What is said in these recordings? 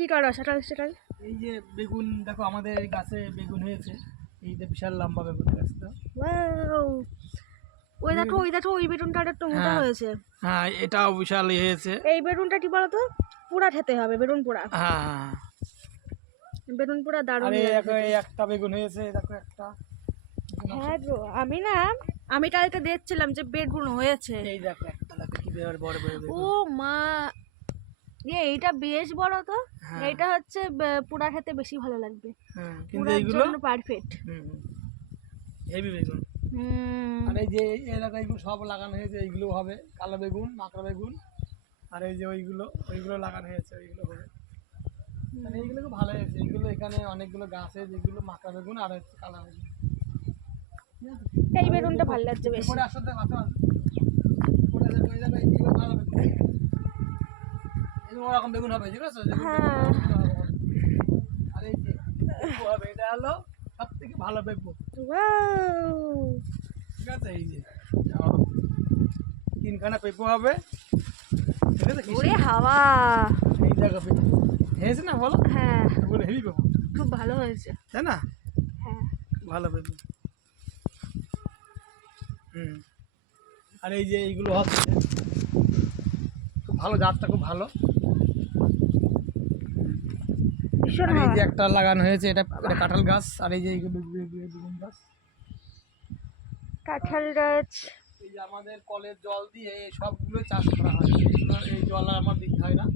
কি করো সেটা সেটা? এই যে বেগুন দেখো, আমাদের এই গাছে বেগুন হয়েছে, এই যে বিশাল লম্বা বেগুন গাছটা। ওয়াও, ওই দেখো ওই বেগুনটা একটু মোটা হয়েছে। হ্যাঁ, এটাও বিশাল হয়েছে। এই বেগুনটা কি বলতো, পুরা খেতে হবে, বেগুন পোড়া। হ্যাঁ, বেগুন পোড়া দারুণ আরে লাগে। একটা বেগুন হয়েছে, দেখো একটা। হ্যাঁ গো, আমি কালকে দেখছিলাম যে বেগুন হয়েছে। এই দেখো একটা, দেখো কি বড় বড় বেগুন। ও মা, এইটা বেশ বড় তো। এইটা হচ্ছে পোড়া খেতে বেশি ভালো লাগবে। কিন্তু পোড়ার এইগুলো জন্য পারফেক্ট। হেভি বেগুন। আর এই যে এই এলাকায় এগুলো সব লাগানো হয়েছে, এইগুলো হবে কালো বেগুন, মাকড়া বেগুন। আর এই যে ওইগুলো লাগানো হয়েছে, ওইগুলো হবে। মানে এইগুলো খুব ভালো হয়েছে। এইগুলো এখানে অনেকগুলো গাছ আছে, যেগুলো মাকড়া বেগুন আর হচ্ছে কালো বেগুন। এই বেগুনটা ভালো লাগছে বেশি। পরে আসতে কথা পরে ওই জায়গায় এইগুলো ভালো বেগুন, এরকম রকম বেগুন হবে, ঠিক আছে? হ্যাঁ, আর এই যে পেঁপো হবে, এটা হলো সব থেকে ভালো পেঁপো, ওয়াও, ঠিক আছে? এই যে তিনখানা পেঁপো হবে, ঠিক আছে? ওরে হাওয়া। এই জায়গা পেঁপো হয়েছে না, বলো? হ্যাঁ, বলে হেভি পেঁপো, খুব ভালো হয়েছে। তাই না? হ্যাঁ, ভালো পেঁপো। আর এই যে এইগুলো হচ্ছে খুব ভালো, জাতটা খুব ভালো। আর এই যে একটা লাগানো হয়েছে, এটা কাঁঠাল গাছ। আর এই যে এইগুলো বেগুন গাছ, কাঁঠাল গাছ। এই যে আমাদের কলের জল দিয়ে সবগুলো চাষ করা হয়। এইগুলো, এই জল আর আমার দিতে হয় না।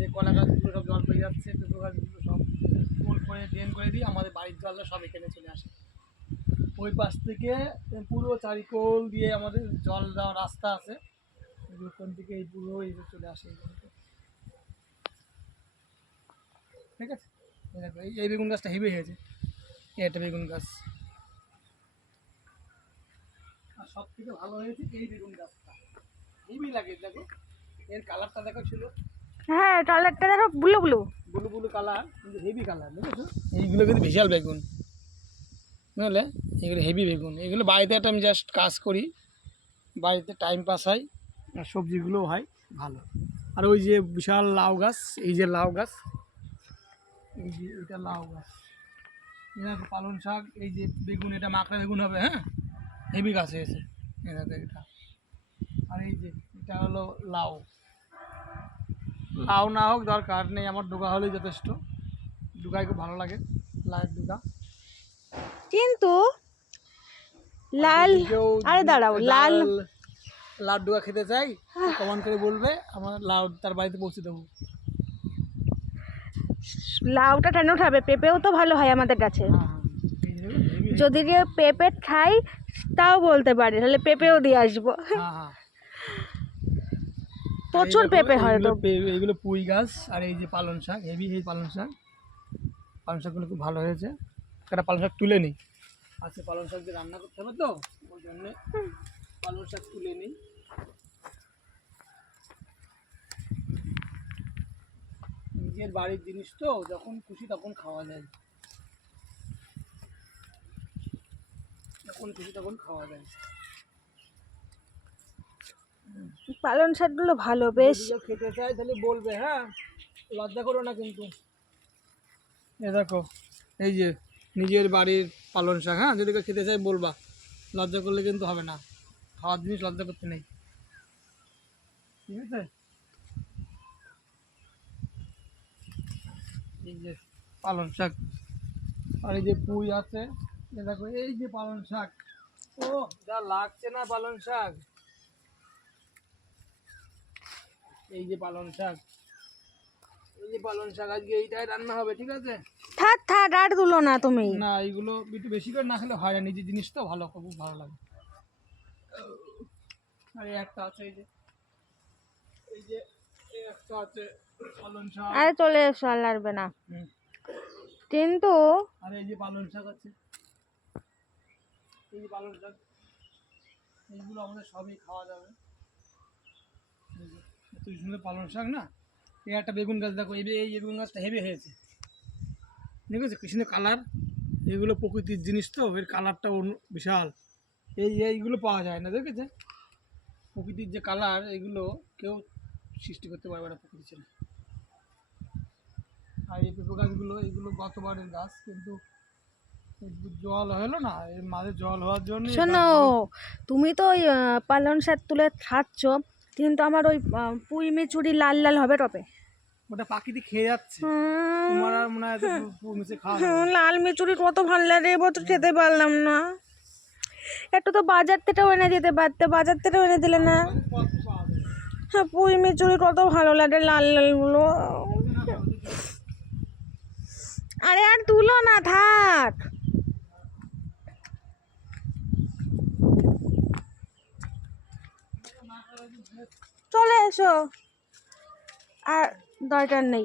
এই কলা গাছগুলো সব জল পেয়ে যাচ্ছে, পেঁপো গাছগুলো সব কোল করে ড্রেন করে দিয়ে আমাদের বাড়ির জলটা সব এখানে চলে আসে। ওই পাশ থেকে পুরো চারিকোল দিয়ে আমাদের জল দেওয়ার রাস্তা আছে, ওখান থেকে এই পুরো এই চলে আসে এইখানে, ঠিক আছে? এই দেখো, এই বেগুন গাছটা হেভি হয়েছে, এটা বেগুন গাছ। আর সব থেকে ভালো হয়েছে এই বেগুন গাছটা, হেভি লাগে। দেখো এর কালারটা দেখো ছিল, হ্যাঁ, কালারটা দেখো, blue blue blue blue colour, কিন্তু হেভি কালার, দেখেছো? এইগুলো কিন্তু বিশাল বেগুন, বুঝলে? এগুলো হেভি বেগুন। এগুলো বাড়িতে একটা আমি জাস্ট কাজ করি, বাড়িতে টাইম পাস হয়, আর সবজিগুলোও হয় ভালো। আর ওই যে বিশাল লাউ গাছ, এই যে লাউ গাছ, এই যে এটা লাউ গাছ, দেখো পালং শাক, এই যে বেগুন, এটা মাকড়া বেগুন হবে। হ্যাঁ, হেভি গাছ হয়েছে, দেখো এটা। আর এই যে এটা হলো লাউ। লাউ না হোক দরকার নেই, আমার ডোকা হলেই যথেষ্ট। ডুগাই খুব ভালো লাগে, লাউয়ের ডুগা। কিন্তু লাল, আরে দাঁড়াও, লাল লাউ ডুগা খেতে চাই, কমেন্ট করে বলবে, আমার লাউ তার বাড়িতে পৌঁছে দেবো। লাউটা কেন খাবে, পেঁপেও তো ভালো হয় আমাদের কাছে। যদি কেউ পেঁপে খাই তাও বলতে পারে, তাহলে পেঁপেও দিয়ে আসবো। প্রচুর পেঁপে হয় তো। এইগুলো পুঁই গাছ। আর এই যে পালং শাক, হেভি এই পালং শাক, পালং শাকগুলো খুব ভালো হয়েছে। একটা পালং শাক তুলে নিই, আজকে পালং শাক দিয়ে রান্না করতে হবে তো, ওই জন্যে পালং শাক তুলে নিই। নিজের বাড়ির জিনিস তো, যখন খুশি তখন খাওয়া যায়, যখন খুশি তখন খাওয়া যায়। পালং শাকগুলো ভালো বেশ। খেতে চাই তাহলে বলবে, হ্যাঁ, লজ্জা করো না কিন্তু। এ দেখো, এই যে নিজের বাড়ির পালং শাক, হ্যাঁ, যদি খেতে চাই বলবা, লজ্জা করলে কিন্তু হবে না। খাওয়ার জিনিস লজ্জা করতে নেই, ঠিক আছে? এই যে পালং শাক, আর এই যে পুঁই আছে, এ দেখো এই যে পালং শাক। ও যা লাগছে না পালং শাক, এই যে পালং শাক, এই যে পালং শাক, আজকে এইটাই রান্না হবে, ঠিক আছে? থাক থাক, আর তুলো না তুমি। না, এইগুলো একটু বেশি করে না খেলে হয় না, নিজের জিনিস তো ভালো, খুব ভালো লাগে। আর এই একটা আছে, এই যে এই একটা আছে পালং শাক। আরে চলে এসো, আর লাগবে না কিন্তু। আর এই যে পালং শাক আছে, এই যে পালং শাক, এইগুলো আমাদের সবই খাওয়া যাবে। এত সুন্দর পালং শাক না। এই একটা বেগুন গাছ দেখো, এই বেগুন গাছটা হেভি হয়েছে, দেখেছো কি সুন্দর কালার। এগুলো প্রকৃতির জিনিস তো, এর কালারটা বিশাল। এইগুলো পাওয়া যায় না, দেখেছে? প্রকৃতির যে কালার, এগুলো কেউ সৃষ্টি করতে পারবে না প্রকৃতি ছেড়ে। আর এই পেঁপে গাছগুলো এইগুলো গতবারের গাছ, কিন্তু একটু জল হলো না, এর মাঝে জল হওয়ার জন্য শোনো, তুমি তো ওই পালং শাক তুলে খাচ্ছ, কিন্তু আমার ওই পুঁই মিচুরি লাল লাল হবে টবে। ওটা পাখিতে খেয়ে যাচ্ছে, তোমার আর মনে হয় মিশে খাওয়া লাল মিচুরি কত ভালো লাগে, এবার তো খেতে পারলাম না। একটু তো বাজার থেকেও এনে দিতে পারতে, বাজার থেকেও এনে দিলে না। হ্যাঁ, পুঁই মিচুরি কত ভালো লাগে লাল লালগুলো। আরে আর তুলো না, থাক। চলে এসো, আর দরকার নেই।